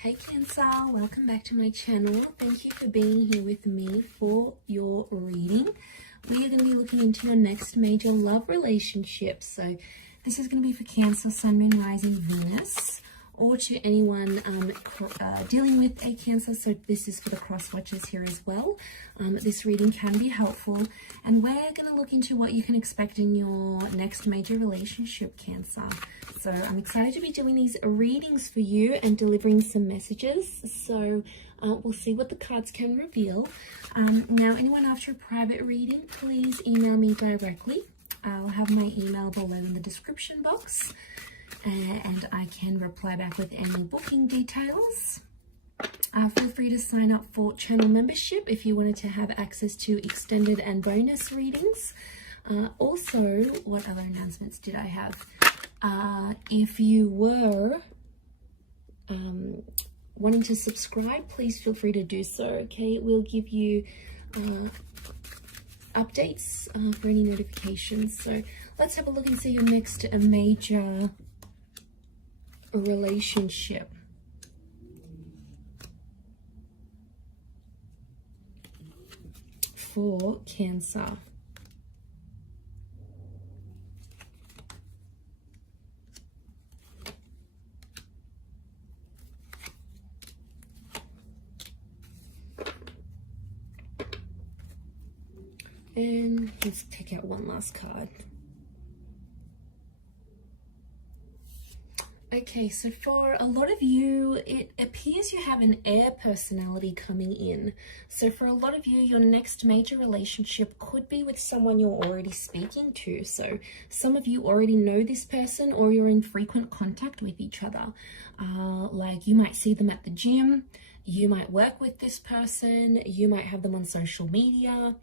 Hey Cancer, welcome back to my channel. Thank you for being here with me for your reading. We are going to be looking into your next major love relationship. So this is going to be for Cancer, Sun, Moon, Rising, Venus, or to anyone dealing with a Cancer. So this is for the cross watchers here as well. This reading can be helpful, and we're going to look into what you can expect in your next major relationship, Cancer. So I'm excited to be doing these readings for you and delivering some messages. So we'll see what the cards can reveal. Now, anyone after a private reading, please email me directly. I'll have my email below in the description box, and I can reply back with any booking details. Feel free to sign up for channel membership if you wanted to have access to extended and bonus readings. Also, what other announcements did I have? If you were wanting to subscribe, please feel free to do so. Okay, it will give you updates for any notifications. So let's have a look and see your next major relationship. For Cancer. And let's take out one last card. Okay, so for a lot of you, it appears you have an air personality coming in. So for a lot of you, your next major relationship could be with someone you're already speaking to. So some of you already know this person, or you're in frequent contact with each other. Like you might see them at the gym, you might work with this person, you might have them on social media.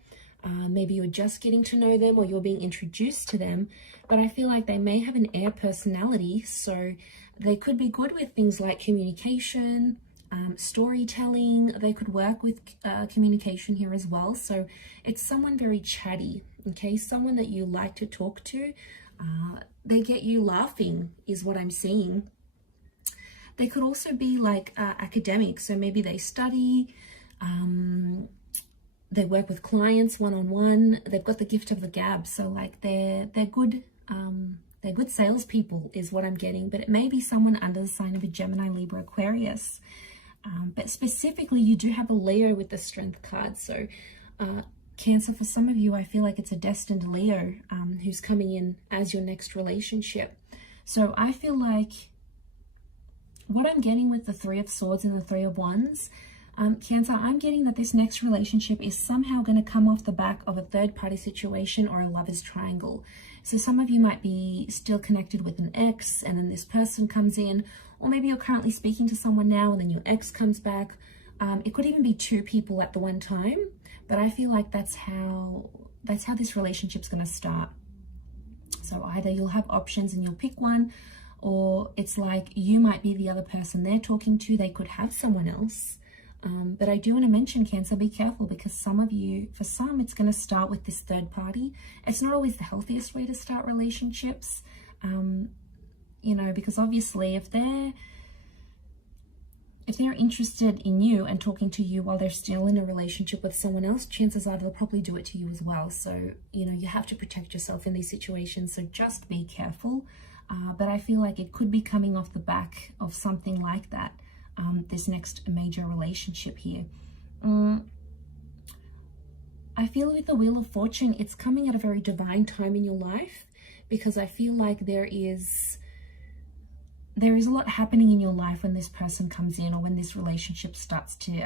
Maybe you're just getting to know them, or you're being introduced to them, but I feel like they may have an air personality, so they could be good with things like communication, storytelling. They could work with communication here as well. So it's someone very chatty, okay? Someone that you like to talk to. They get you laughing is what I'm seeing. They could also be like academic, so maybe they study, they work with clients one-on-one. They've got the gift of the gab, so like they're good salespeople is what I'm getting. But it may be someone under the sign of a Gemini, Libra, Aquarius. But specifically, you do have a Leo with the Strength card. So Cancer, for some of you, I feel like it's a destined Leo who's coming in as your next relationship. So I feel like what I'm getting with the Three of Swords and the Three of Wands, Cancer, I'm getting that this next relationship is somehow going to come off the back of a third-party situation or a lover's triangle. So some of you might be still connected with an ex, and then this person comes in, or maybe you're currently speaking to someone now and then your ex comes back. It could even be two people at the one time, but I feel like that's how this relationship's going to start. So either you'll have options and you'll pick one, or it's like you might be the other person they're talking to. They could have someone else. But I do want to mention, Cancer, be careful, because some of you, for some, it's going to start with this third party. It's not always the healthiest way to start relationships, you know, because obviously if they're interested in you and talking to you while they're still in a relationship with someone else, chances are they'll probably do it to you as well. So, you know, you have to protect yourself in these situations. So just be careful. But I feel like it could be coming off the back of something like that. This next major relationship here. I feel with the Wheel of Fortune, it's coming at a very divine time in your life, because I feel like there is a lot happening in your life when this person comes in, or when this relationship starts to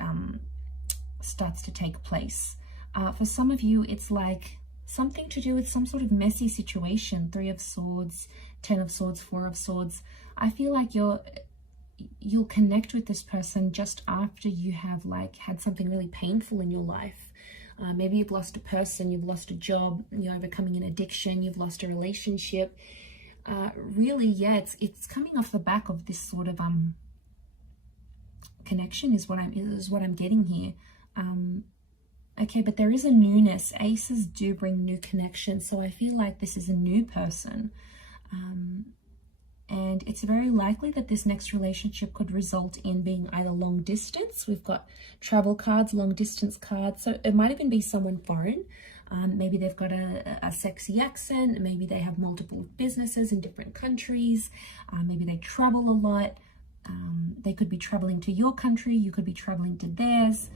take place. For some of you, it's like something to do with some sort of messy situation. Three of Swords, Ten of Swords, Four of Swords. I feel like you'll connect with this person just after you have like had something really painful in your life. Maybe you've lost a person, you've lost a job, you're overcoming an addiction, you've lost a relationship. Really, yeah, it's coming off the back of this sort of connection is what I'm getting here. Okay, but there is a newness. Aces do bring new connections, so I feel like this is a new person. And it's very likely that this next relationship could result in being either long distance. We've got travel cards, long distance cards. So it might even be someone foreign. Maybe they've got a sexy accent. Maybe they have multiple businesses in different countries. Maybe they travel a lot. They could be traveling to your country. You could be traveling to theirs.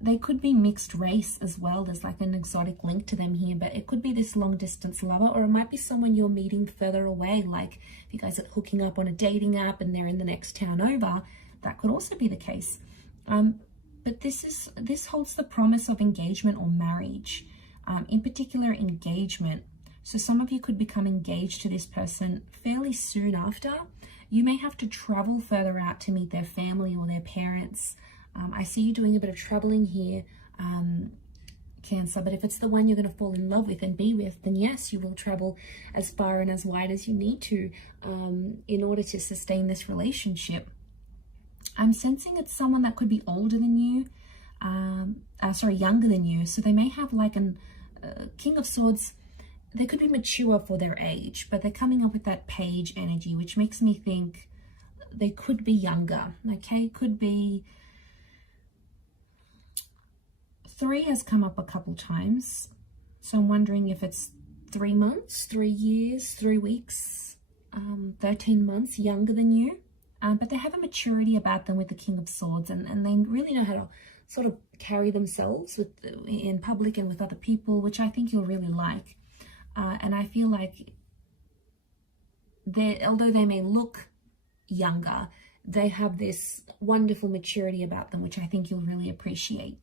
They could be mixed race as well. There's like an exotic link to them here, but it could be this long distance lover, or it might be someone you're meeting further away. Like if you guys are hooking up on a dating app and they're in the next town over, that could also be the case. But this holds the promise of engagement or marriage, in particular engagement. So some of you could become engaged to this person fairly soon after. You may have to travel further out to meet their family or their parents. I see you doing a bit of traveling here, Cancer, but if it's the one you're going to fall in love with and be with, then yes, you will travel as far and as wide as you need to in order to sustain this relationship. I'm sensing it's someone that could be older than you, younger than you. So they may have like an King of Swords. They could be mature for their age, but they're coming up with that page energy, which makes me think they could be younger, okay? Could be... 3 has come up a couple times, so I'm wondering if it's 3 months, 3 years, 3 weeks, 13 months younger than you. But they have a maturity about them with the King of Swords, and they really know how to sort of carry themselves in public and with other people, which I think you'll really like. And I feel like although they may look younger, they have this wonderful maturity about them, which I think you'll really appreciate.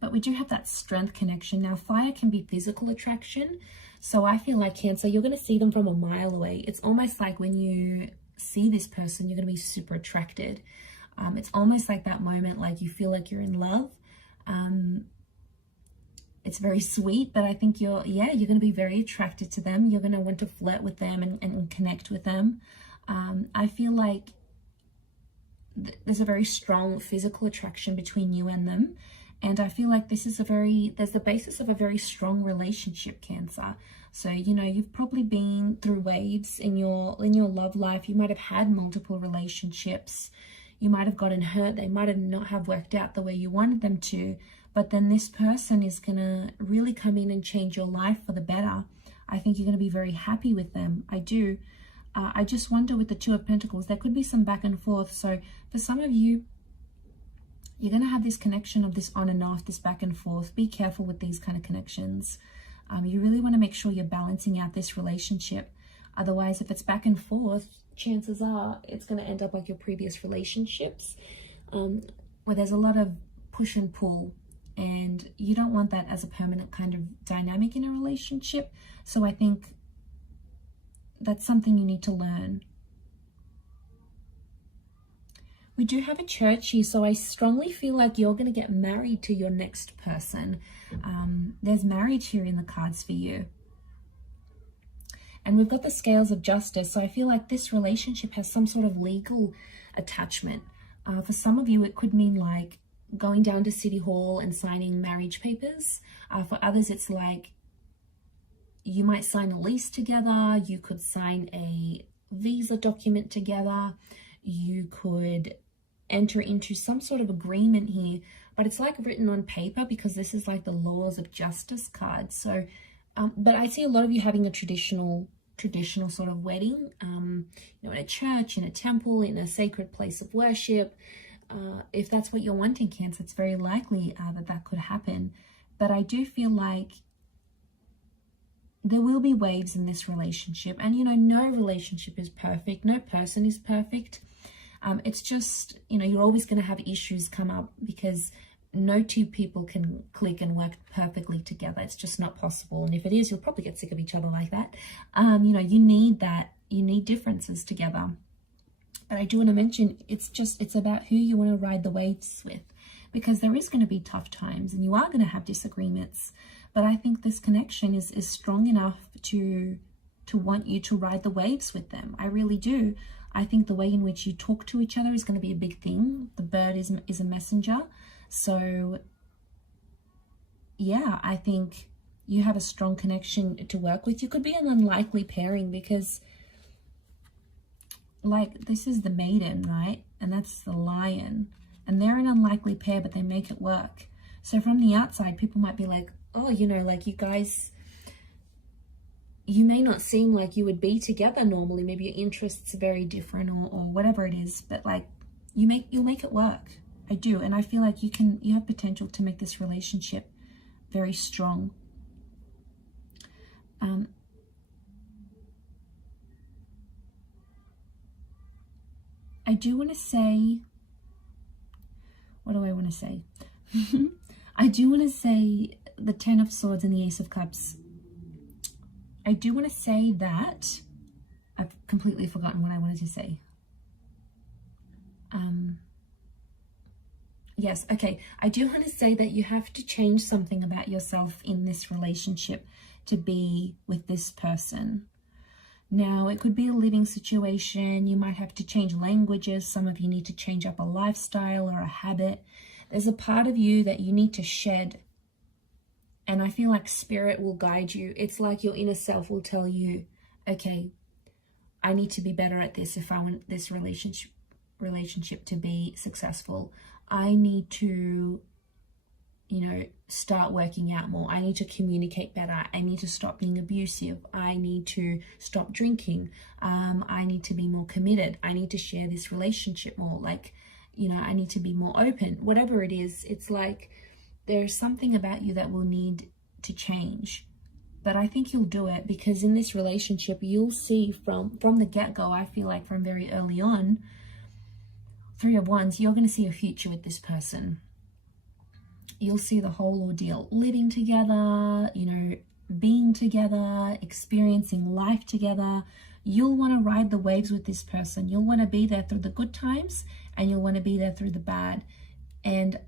But we do have that strength connection. Now, fire can be physical attraction. So I feel like Cancer, you're going to see them from a mile away. It's almost like when you see this person, you're going to be super attracted. It's almost like that moment, like you feel like you're in love. It's very sweet, but I think you're going to be very attracted to them. You're going to want to flirt with them and connect with them. I feel like there's a very strong physical attraction between you and them. And I feel like this is there's the basis of a very strong relationship, Cancer. So, you know, you've probably been through waves in your love life. You might have had multiple relationships. You might have gotten hurt. They might not have worked out the way you wanted them to. But then this person is going to really come in and change your life for the better. I think you're going to be very happy with them. I do. I just wonder with the Two of Pentacles, there could be some back and forth. So for some of you, you're going to have this connection of this on and off, this back and forth. Be careful with these kind of connections. You really want to make sure you're balancing out this relationship. Otherwise, if it's back and forth, chances are it's going to end up like your previous relationships, where there's a lot of push and pull. And you don't want that as a permanent kind of dynamic in a relationship. So I think that's something you need to learn. We do have a Church here, so I strongly feel like you're going to get married to your next person. There's marriage here in the cards for you. And we've got the Scales of Justice, so I feel like this relationship has some sort of legal attachment. For some of you, it could mean like going down to City Hall and signing marriage papers. For others, it's like you might sign a lease together. You could sign a visa document together. You could enter into some sort of agreement here, but it's like written on paper because this is like the Laws of Justice card. So, but I see a lot of you having a traditional sort of wedding, you know, in a church, in a temple, in a sacred place of worship. If that's what you're wanting, Cancer, it's very likely that could happen. But I do feel like there will be waves in this relationship. And, you know, no relationship is perfect. No person is perfect. It's just, you know, you're always going to have issues come up because no two people can click and work perfectly together. It's just not possible. And if it is, you'll probably get sick of each other like that. You know, you need that. You need differences together. But I do want to mention, it's about who you want to ride the waves with, because there is going to be tough times and you are going to have disagreements. But I think this connection is strong enough to want you to ride the waves with them. I really do. I think the way in which you talk to each other is going to be a big thing. The bird is a messenger. So yeah, I think you have a strong connection to work with. You could be an unlikely pairing because, like, this is the maiden, right? And that's the lion. And they're an unlikely pair, but they make it work. So from the outside, people might be like, oh, you know, like, you guys, you may not seem like you would be together normally. Maybe your interests are very different or whatever it is. But, like, you'll make it work. I do. And I feel like you have potential to make this relationship very strong. I do want to say, what do I want to say? I do want to say the Ten of Swords and the Ace of Cups. I do want to say that I've completely forgotten what I wanted to say. Yes, okay. I do want to say that you have to change something about yourself in this relationship to be with this person. Now, it could be a living situation. You might have to change languages. Some of you need to change up a lifestyle or a habit. There's a part of you that you need to shed. And I feel like spirit will guide you. It's like your inner self will tell you, okay, I need to be better at this if I want this relationship to be successful. I need to, you know, start working out more. I need to communicate better. I need to stop being abusive. I need to stop drinking. I need to be more committed. I need to share this relationship more. Like, you know, I need to be more open. Whatever it is, it's like there's something about you that will need to change. But I think you'll do it, because in this relationship, you'll see from the get-go, I feel like from very early on, Three of Wands, you're going to see a future with this person. You'll see the whole ordeal, living together, you know, being together, experiencing life together. You'll want to ride the waves with this person. You'll want to be there through the good times, and you'll want to be there through the bad. And,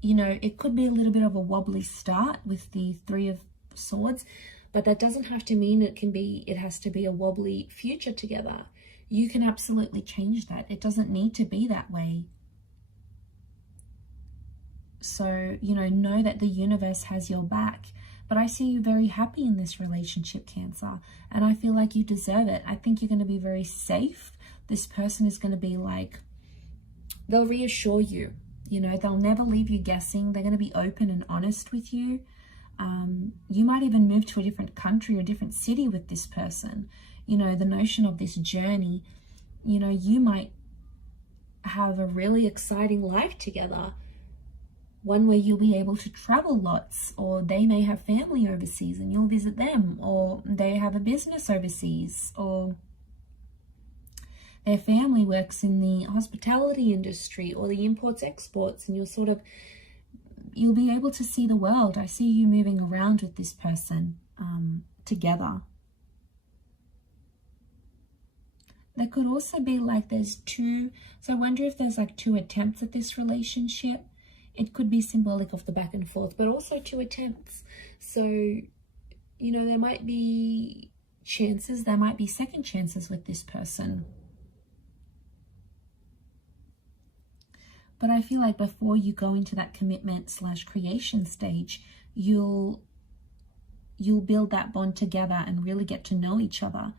you know, it could be a little bit of a wobbly start with the Three of Swords, but that doesn't have to mean it has to be a wobbly future together. You can absolutely change that. It doesn't need to be that way. So, you know that the universe has your back. But I see you very happy in this relationship, Cancer. And I feel like you deserve it. I think you're going to be very safe. This person is going to be like, they'll reassure you. You know, they'll never leave you guessing. They're going to be open and honest with you. You might even move to a different country or a different city with this person. You know, the notion of this journey, you know, you might have a really exciting life together. One where you'll be able to travel lots, or they may have family overseas and you'll visit them, or they have a business overseas, or their family works in the hospitality industry or the imports exports, and you'll be able to see the world. I see you moving around with this person together. There could also be like there's two, so I wonder if there's like two attempts at this relationship. It could be symbolic of the back and forth, but also two attempts. So, you know, there might be chances, there might be second chances with this person. But I feel like before you go into that commitment / creation stage, you'll build that bond together and really get to know each other.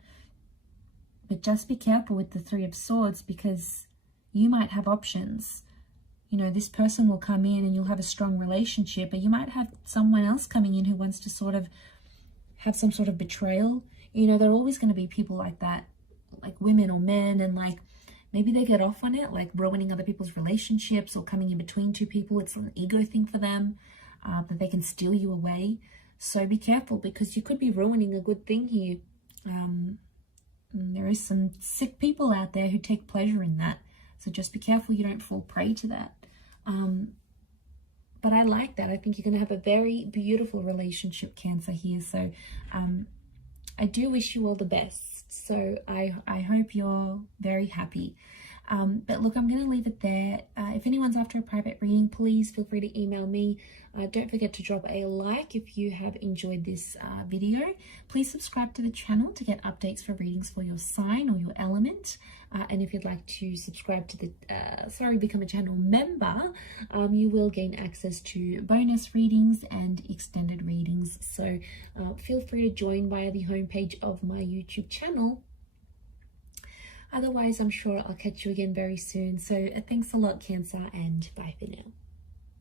But just be careful with the Three of Swords, because you might have options. You know, this person will come in and you'll have a strong relationship, but you might have someone else coming in who wants to sort of have some sort of betrayal. You know, there are always going to be people like that, like women or men, and like maybe they get off on it, like ruining other people's relationships or coming in between two people. It's an ego thing for them, that they can steal you away. So be careful, because you could be ruining a good thing here. There is some sick people out there who take pleasure in that. So just be careful you don't fall prey to that. But I like that. I think you're going to have a very beautiful relationship, Cancer, here. So I do wish you all the best. So I hope you're very happy. But look, I'm going to leave it there. If anyone's after a private reading, please feel free to email me. Don't forget to drop a like if you have enjoyed this video. Please subscribe to the channel to get updates for readings for your sign or your element. And if you'd like to subscribe to the, become a channel member, you will gain access to bonus readings and extended readings. So feel free to join via the homepage of my YouTube channel. Otherwise, I'm sure I'll catch you again very soon. So thanks a lot, Cancer, and bye for now.